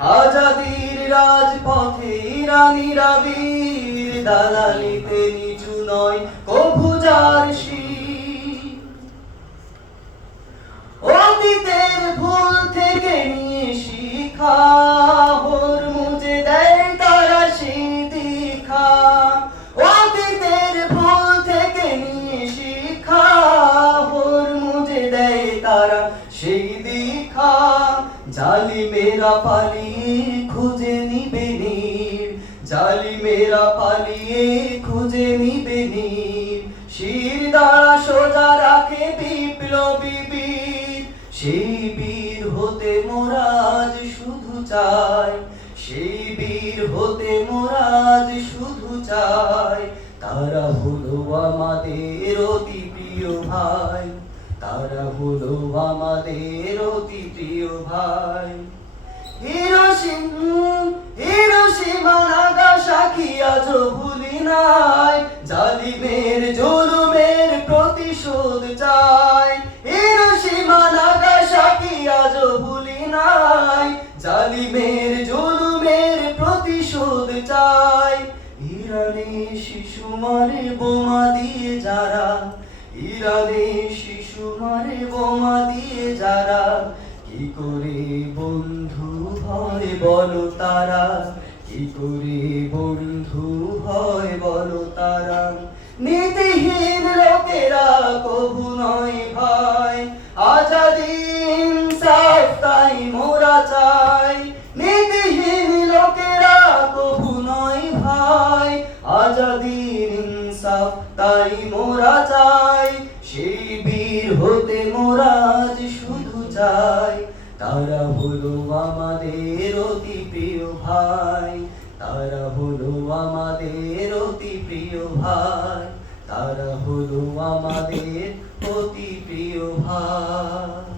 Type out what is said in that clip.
আজাদির রাজপথে রানীরা বীর, দালালিতে নিচু নয় কভু যার শির। অতীতের ভুল থেকে নিয়ে শিক্ষা, ভোর মুছে দেয় তারা সেই দীক্ষা। অতীতের ভুল থেকে নিয়ে শিক্ষা, ভোর মুছে দেয় তারা সেই দীক্ষা। জালিমেরা পালিয়ে খুঁজে নিবে নীর, জালিমেরা পালিয়ে খুঁজে নিবে নীর। শির দ্বারা সোজা রাখে বিপ্লবী বীর, সেই বীর হতে মোরা আজ শুধু চাই, সেই বীর হতে মোরা আজ শুধু চাই। তারা হলো আমাদের অতি প্রিয় ভাই, তারা হলো আমাদের অতি প্রিয় ভাই। হিরোশিমা নাগাসাকি আজও ভুলি নাই, জালিমের জুলুমের প্রতিশোধ চাই। হিরোশিমা নাগাসাকি আজও ভুলি নাই, জালিমের জুলুমের প্রতিশোধ চাই। ইরানে শিশু মারে বোমা দিয়ে যারা, ইরানে শিশু মারে বোমা দিয়ে যারা, কি করে বন্ধু হয় বলো তারা, কি করে বন্ধু হয় বলো তারা। নীতিহীন লোকেরা কভু নয় ভাই, আজাদী ইনসাফ তাই মোরা চাই। নীতিহীন লোকেরা কভু নয় ভাই, আজাদী ইনসাফ তাই মোরা চাই। সেই বীর হতে মোরা আজ শুধু চাই। তারা হলো আমাদের অতি প্রিয় ভাই, তারা হলো আমাদের অতি প্রিয় ভাই, তারা হলো আমাদের অতি প্রিয় ভাই।